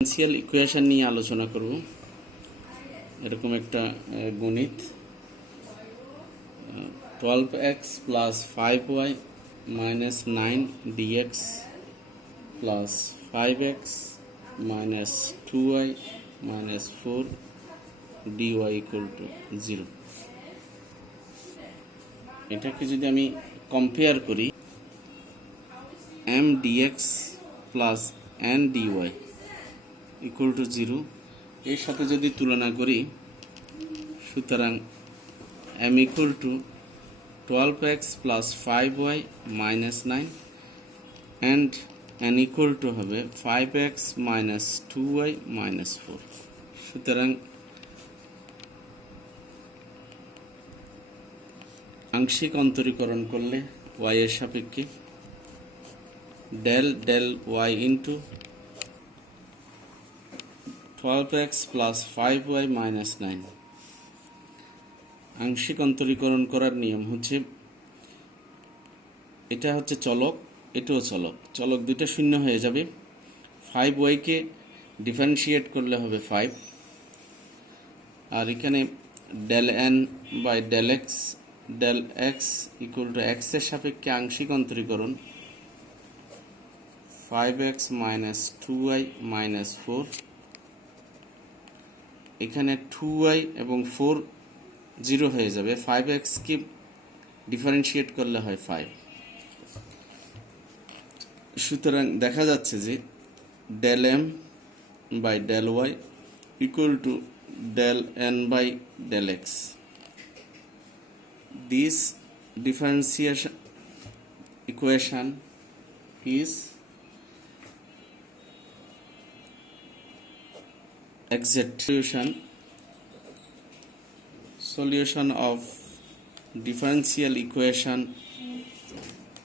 Differential equation নিয়ে আলোচনা করব। এরকম একটা গণিত। Twelve x plus five y minus nine dx plus five x minus two y minus four dy equal to zero এটাকে যদি আমি কম্পেয়ার করি M dx plus N dy equal to zero এর সাথে যদি তুলনা করি, সুতরাং M equal to twelve x plus five y minus nine and N equal to হবে five x minus two y minus four সুতরাং আংশিক অন্তরীকরণ করলে ওয়াই এর সাপেক্ষে del del y into twelve x plus five y minus nine আংশিক অন্তরীকরণ করার নিয়ম হচ্ছে, এটা হচ্ছে চলক, এটাও চলক। চলক দুইটা শূন্য হয়ে যাবে। ফাইভ ওয়াইকে ডিফারেন্সিয়েট করলে হবে ফাইভ আর এখানে del N by del x del x equal to এক্সের সাপেক্ষে আংশিক অন্তরীকরণ five x minus two y minus four এখানে টু ওয়াই এবং ফোর জিরো হয়ে যাবে। ফাইভ এক্সকে ডিফারেন্সিয়েট করলে হয় ফাইভ সুতরাং দেখা যাচ্ছে যে del M by del y equal to del N by del x this differentiation equation is exact solution solution of differential equation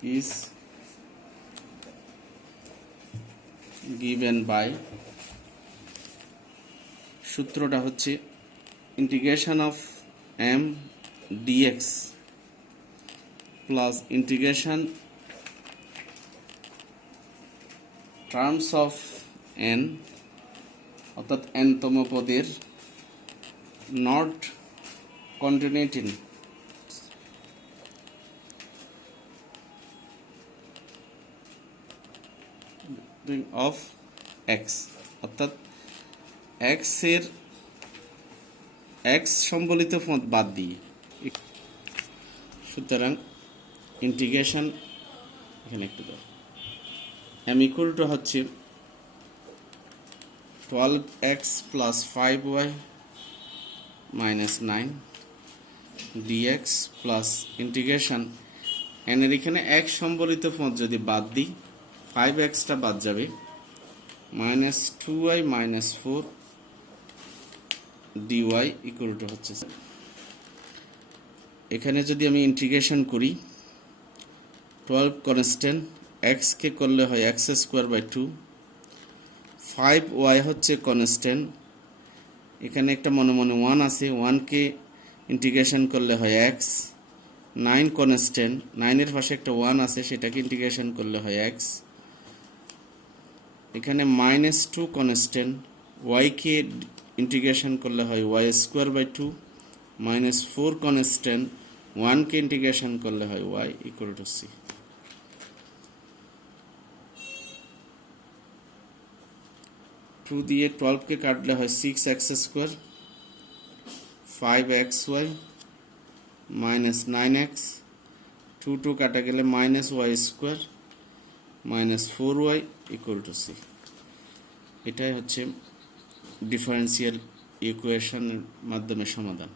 is given by সূত্রটা হচ্ছে integration of M dx plus integration terms of N অর্থাৎ এনতম পদের not কন্টিনিউটিং of x, অর্থাৎ এক্সের x সম্বলিত পদ বাদ দিয়ে সুতরাং ইন্টিগ্রেশন এখানে একটু দাও। এম ইকুয়াল টু হচ্ছে twelve x plus five y minus nine dx plus integration এনের এখানে এক সম্বলিত পদ যদি বাদ দিই ফাইভ এক্সটা বাদ যাবে minus two y minus four dy equal to হচ্ছে এখানে যদি আমি ইন্টিগ্রেশন করি টুয়েলভ কনস্ট্যান্ট এক্সকে করলে হয় x square by two five y হচ্ছে কনস্ট্যান্ট এখানে একটা মনে মনে ওয়ান আছে ওয়ানকে ইন্টিগ্রেশন করলে হয় এক্স নাইন কনস্ট্যান্ট নাইনের পাশে একটা ওয়ান আছে, সেটাকে ইন্টিগ্রেশন করলে হয় এক্স এখানে মাইনাস টু কনস্ট্যান্ট ওয়াইকে ইন্টিগ্রেশন করলে হয় y square by two minus four constant ওয়ানকে ইন্টিগ্রেশন করলে হয় y equal to c two দিয়ে টুয়েলভকে কাটলে হয় six x square five x y minus nine x two two কাটা গেলে minus y square minus four y equal to c এটাই হচ্ছে ডিফারেন্সিয়াল ইকুয়েশনের মাধ্যমে সমাধান।